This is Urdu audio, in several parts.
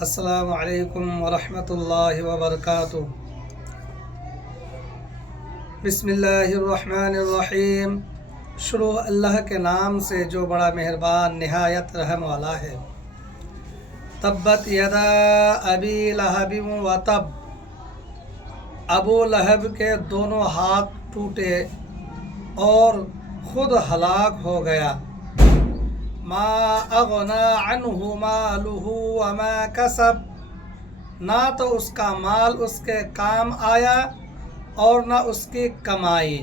السلام علیکم ورحمۃ اللہ وبرکاتہ۔ بسم اللہ الرحمن الرحیم۔ شروع اللہ کے نام سے جو بڑا مہربان نہایت رحم والا ہے۔ تبت یدا ابی لہب و تب، ابو لہب کے دونوں ہاتھ ٹوٹے اور خود ہلاک ہو گیا۔ ما اغنا عنہ مالہ وما کسب، نہ تو اس کا مال اس کے کام آیا اور نہ اس کی کمائی۔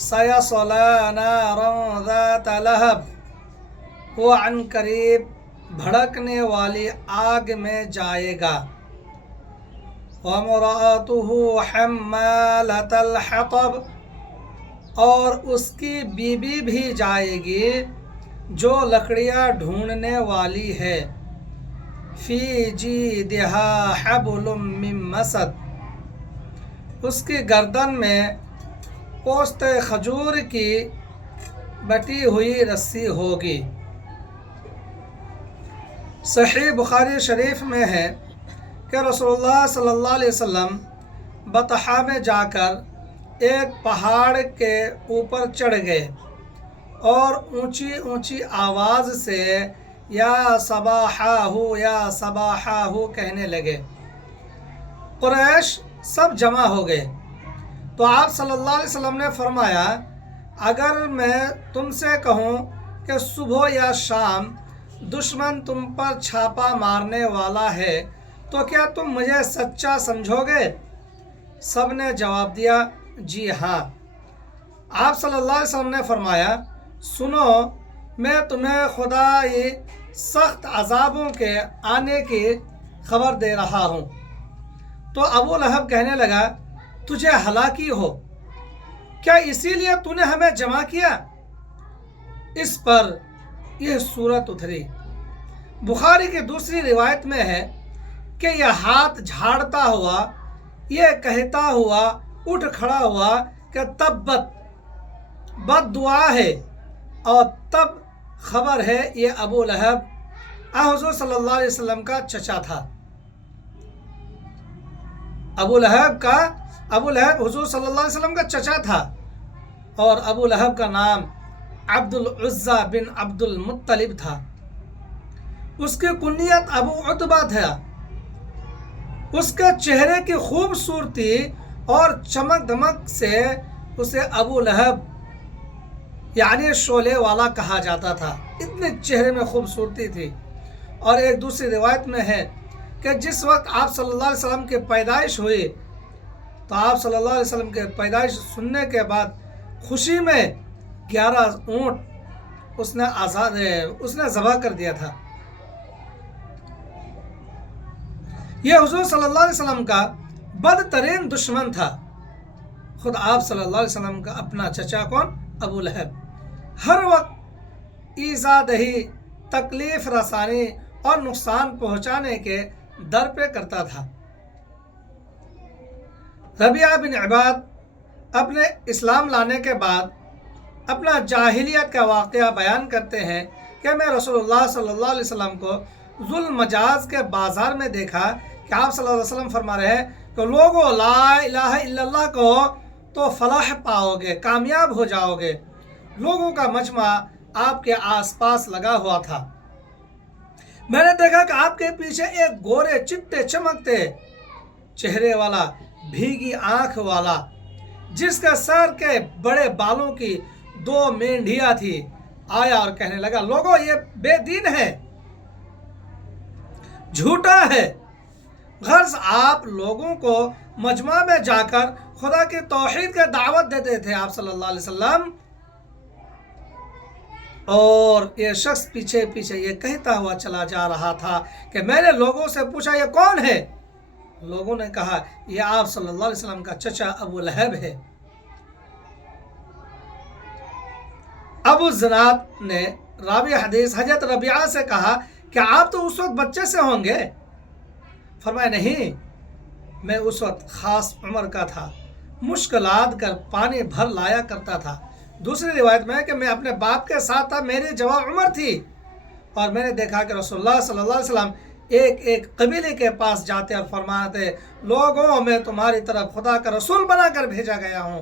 سیصلی نارا ذات لہب، وہ عن قریب بھڑکنے والی آگ میں جائے گا۔ وامرأتہ حمالۃ الحطب، اور اس کی بیوی بھی جائے گی جو لکڑیاں ڈھونڈنے والی ہے۔ فی جیدہا حبل من مسد، اس کی گردن میں پوست کھجور کی بٹی ہوئی رسی ہوگی۔ صحیح بخاری شریف میں ہے کہ رسول اللہ صلی اللہ علیہ وسلم بطحا میں جا کر ایک پہاڑ کے اوپر چڑھ گئے اور اونچی اونچی آواز سے یا صباحہ یا صباحہ کہنے لگے۔ قریش سب جمع ہو گئے تو آپ صلی اللہ علیہ وسلم نے فرمایا، اگر میں تم سے کہوں کہ صبح یا شام دشمن تم پر چھاپا مارنے والا ہے تو کیا تم مجھے سچا سمجھو گے؟ سب نے جواب دیا، جی ہاں۔ آپ صلی اللہ علیہ وسلم نے فرمایا، سنو، میں تمہیں خدائی سخت عذابوں کے آنے کی خبر دے رہا ہوں۔ تو ابو لہب کہنے لگا، تجھے ہلاکی ہو، کیا اسی لیے تو نے ہمیں جمع کیا؟ اس پر یہ سورت اتری۔ بخاری کی دوسری روایت میں ہے کہ یہ ہاتھ جھاڑتا ہوا، یہ کہتا ہوا اٹھ کھڑا ہوا کہ تبت، بد دعا ہے، اور تب خبر ہے یہ ابو لہب حضور صلی اللہ علیہ وسلم کا چچا تھا۔ ابو لہب حضور صلی اللہ علیہ وسلم کا چچا تھا، اور ابو لہب کا نام عبد العزیٰ بن عبد المطلب تھا۔ اس کی کنیت ابو عتبہ تھا۔ اس کے چہرے کی خوبصورتی اور چمک دمک سے اسے ابو لہب یعنی شعلے والا کہا جاتا تھا، اتنے چہرے میں خوبصورتی تھی۔ اور ایک دوسری روایت میں ہے کہ جس وقت آپ صلی اللہ علیہ وسلم کی پیدائش ہوئی تو آپ صلی اللہ علیہ وسلم کے پیدائش سننے کے بعد خوشی میں 11 اونٹ اس نے ذبح کر دیا تھا۔ یہ حضور صلی اللہ علیہ وسلم کا بدترین دشمن تھا۔ خود آپ صلی اللہ علیہ وسلم کا اپنا چچا کون؟ ابو لہب ہر وقت ایذا دہی، تکلیف رسانی اور نقصان پہنچانے کے در پہ کرتا تھا۔ ربیعہ بن عباد اپنے اسلام لانے کے بعد اپنا جاہلیت کا واقعہ بیان کرتے ہیں کہ میں رسول اللہ صلی اللہ علیہ وسلم کو ذو المجاز کے بازار میں دیکھا کہ آپ صلی اللہ علیہ وسلم فرما رہے ہیں کہ لوگوں لا الہ الا اللہ کو تو فلاح پاؤ گے، کامیاب ہو جاؤ گے۔ لوگوں کا مجمع آپ کے آس پاس لگا ہوا تھا۔ میں نے دیکھا کہ آپ کے پیچھے ایک گورے چٹے چمکتے چہرے والا، بھیگی آنکھ والا، جس کے سر کے بڑے بالوں کی 2 مینڈیاں تھی، آیا اور کہنے لگا، لوگوں یہ بے دین ہے، جھوٹا ہے۔ غرض آپ لوگوں کو مجمع میں جا کر خدا کی توحید کی دعوت دیتے تھے آپ صلی اللہ علیہ وسلم، اور یہ شخص پیچھے پیچھے یہ کہتا ہوا چلا جا رہا تھا کہ میں نے لوگوں سے پوچھا یہ کون ہے؟ لوگوں نے کہا یہ آپ صلی اللہ علیہ وسلم کا چچا ابو لہب ہے۔ ابو زناد نے راوی حدیث حضرت ربیعہ سے کہا کہ آپ تو اس وقت بچے سے ہوں گے؟ فرمایا نہیں، میں اس وقت خاص عمر کا تھا، مشکلات کر پانی بھر لایا کرتا تھا۔ دوسری روایت میں ہے کہ میں اپنے باپ کے ساتھ تھا، میری جوان عمر تھی، اور میں نے دیکھا کہ رسول اللہ صلی اللہ علیہ وسلم ایک ایک قبیلے کے پاس جاتے اور فرماتے لوگوں میں تمہاری طرف خدا کا رسول بنا کر بھیجا گیا ہوں،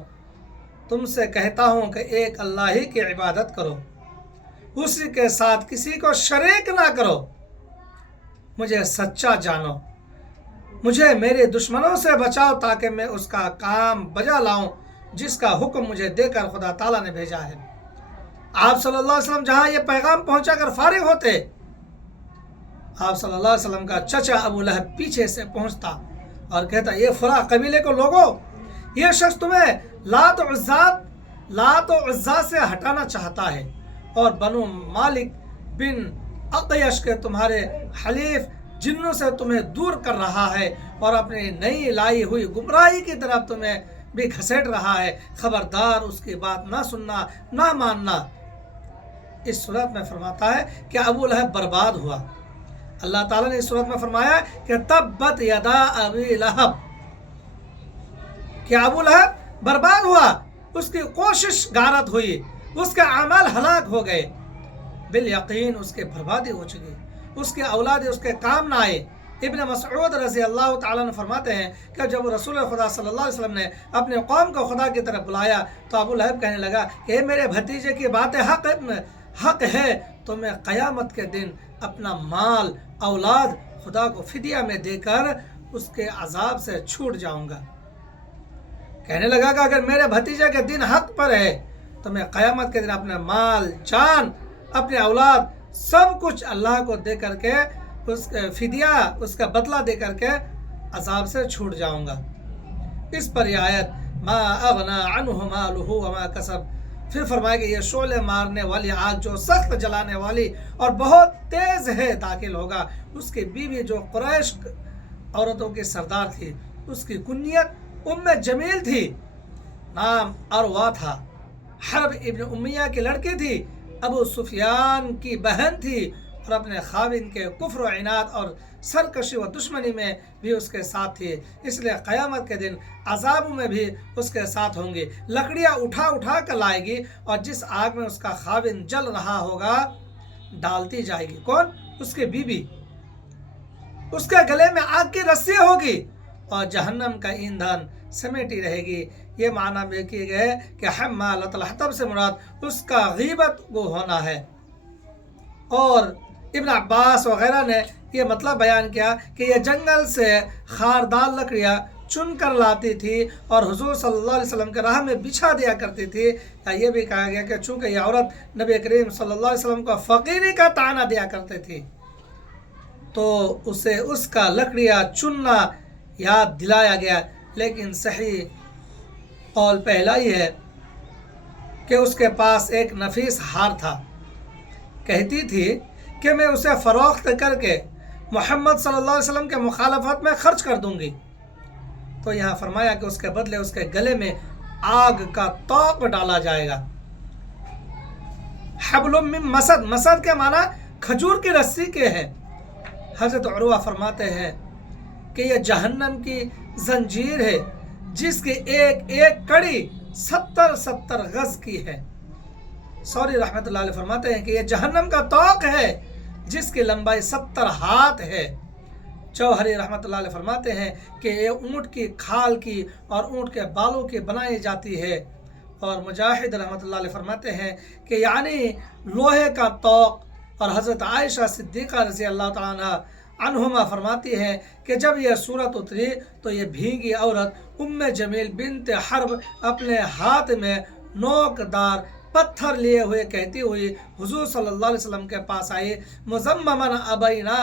تم سے کہتا ہوں کہ ایک اللہ ہی کی عبادت کرو، اسی کے ساتھ کسی کو شریک نہ کرو، مجھے سچا جانو، مجھے میرے دشمنوں سے بچاؤ تاکہ میں اس کا کام بجا لاؤں جس کا حکم مجھے دے کر خدا تعالیٰ نے بھیجا ہے۔ آپ صلی اللہ علیہ وسلم جہاں یہ پیغام پہنچا کر فارغ ہوتے، آپ صلی اللہ علیہ وسلم کا چچا ابو لہب پیچھے سے پہنچتا اور کہتا یہ فلاں قبیلے کو لوگوں، یہ شخص تمہیں لات و عزا سے ہٹانا چاہتا ہے اور بنو مالک بن اقیش کے تمہارے حلیف جنوں سے تمہیں دور کر رہا ہے اور اپنی نئی لائی ہوئی گمراہی کی طرف تمہیں بھی گھسیٹ رہا ہے، خبردار اس کی بات نہ سننا نہ ماننا۔ اس صورت میں فرماتا ہے کہ ابو لہب برباد ہوا۔ اللہ تعالیٰ نے اس صورت میں فرمایا کہ تبت یدا ابی لہب، کہ ابو لہب برباد ہوا، اس کی کوشش غارت ہوئی، اس کے اعمال ہلاک ہو گئے، بالیقین اس کی بربادی ہو چکی، اس کے اولاد اس کے کام نہ آئے۔ ابن مسعود رضی اللہ تعالیٰ عنہ فرماتے ہیں کہ جب رسول خدا صلی اللہ علیہ وسلم نے اپنے قوم کو خدا کی طرف بلایا تو ابو لہب کہنے لگا کہ میرے بھتیجے کی باتیں حق ہے تو میں قیامت کے دن اپنا مال اولاد خدا کو فدیہ میں دے کر اس کے عذاب سے چھوٹ جاؤں گا۔ کہنے لگا کہ اگر میرے بھتیجے کے دن حق پر ہے تو میں قیامت کے دن اپنا مال جان اپنے اولاد سب کچھ اللہ کو دے کر کے اس فدیہ اس کا بدلہ دے کر کے عذاب سے چھوٹ جاؤں گا۔ اس پر یہ آیت ما اغنا عنہ مالہ وما کسب، پھر فرمایا کہ یہ شعلے مارنے والی آگ جو سخت جلانے والی اور بہت تیز ہے داخل ہوگا۔ اس کی بیوی جو قریش عورتوں کی سردار تھی، اس کی کنیت جمیل تھی، نام اروا تھا، حرب ابن امیہ کی لڑکی تھی، ابو سفیان کی بہن تھی اور اپنے خاوند کے کفر و عناد اور سرکشی و دشمنی میں بھی اس کے ساتھ تھی، اس لیے قیامت کے دن عذاب میں بھی اس کے ساتھ ہوں گی۔ لکڑیاں اٹھا کر لائے گی اور جس آگ میں اس کا خاوند جل رہا ہوگا ڈالتی جائے گی۔ کون؟ اس کی بیوی، اس کے گلے میں آگ کی رسی ہوگی اور جہنم کا ایندھن سمیٹی رہے گی۔ یہ معنی بھی کیے گئے کہ حمالۃ الحطب سے مراد اس کا غیبت کو ہونا ہے۔ اور ابن عباس وغیرہ نے یہ مطلب بیان کیا کہ یہ جنگل سے خاردار لکڑیاں چن کر لاتی تھی اور حضور صلی اللہ علیہ وسلم کے راہ میں بچھا دیا کرتی تھی۔ یا یہ بھی کہا گیا کہ چونکہ یہ عورت نبی کریم صلی اللہ علیہ وسلم کو فقیری کا طعنہ دیا کرتی تھی تو اسے اس کا لکڑیاں چننا یاد دلایا گیا، لیکن صحیح قول پہلا ہی ہے کہ اس کے پاس ایک نفیس ہار تھا، کہتی تھی کہ میں اسے فروخت کر کے محمد صلی اللہ علیہ وسلم کے مخالفت میں خرچ کر دوں گی، تو یہاں فرمایا کہ اس کے بدلے اس کے گلے میں آگ کا توق ڈالا جائے گا۔ حبل من مسد، مسد کے معنی کھجور کی رسی کے ہے۔ حضرت عروہ فرماتے ہیں کہ یہ جہنم کی زنجیر ہے جس کی ایک ایک کڑی 70 گز کی ہے۔ سوری رحمت اللہ علیہ فرماتے ہیں کہ یہ جہنم کا توق ہے جس کی لمبائی 70 ہاتھ ہے۔ جوہری رحمت اللہ علیہ فرماتے ہیں کہ یہ اونٹ کی کھال کی اور اونٹ کے بالوں کی بنائی جاتی ہے۔ اور مجاہد رحمت اللہ علیہ فرماتے ہیں کہ یعنی لوہے کا توق۔ اور حضرت عائشہ صدیقہ رضی اللہ تعالیٰ عنہما فرماتی ہیں کہ جب یہ صورت اتری تو یہ بھیگی عورت جمیل بنت حرب اپنے ہاتھ میں نوکدار پتھر لیے ہوئے کہتی ہوئی حضور صلی اللہ علیہ وسلم کے پاس آئی، مزممن ابینا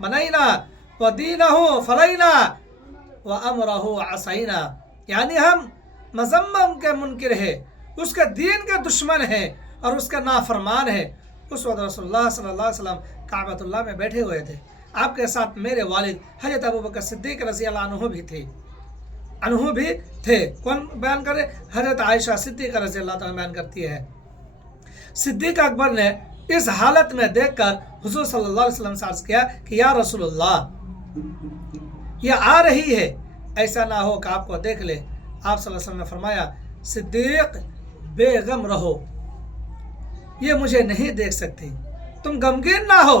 بنینا ودینہ فلینا وامرہ عصینا، یعنی ہم مزمم کے منکر ہیں، اس کے دین کے دشمن ہیں اور اس کا نافرمان ہے۔ اس وقت رسول اللہ صلی اللہ علیہ وسلم کعبۃ اللہ میں بیٹھے ہوئے تھے، آپ کے ساتھ میرے والد حضرت ابوبکر صدیق رضی اللہ عنہ بھی تھے۔ کون بیان کرے؟ حضرت عائشہ صدیقہ رضی اللہ عنہ بیان کرتی ہے، صدیق اکبر نے اس حالت میں دیکھ کر حضور صلی اللہ علیہ وسلم سے عرض کیا کہ یا رسول اللہ، یہ آ رہی ہے، ایسا نہ ہو کہ آپ کو دیکھ لے۔ آپ صلی اللہ علیہ وسلم نے فرمایا صدیق بے غم رہو، یہ مجھے نہیں دیکھ سکتی، تم غمگین نہ ہو۔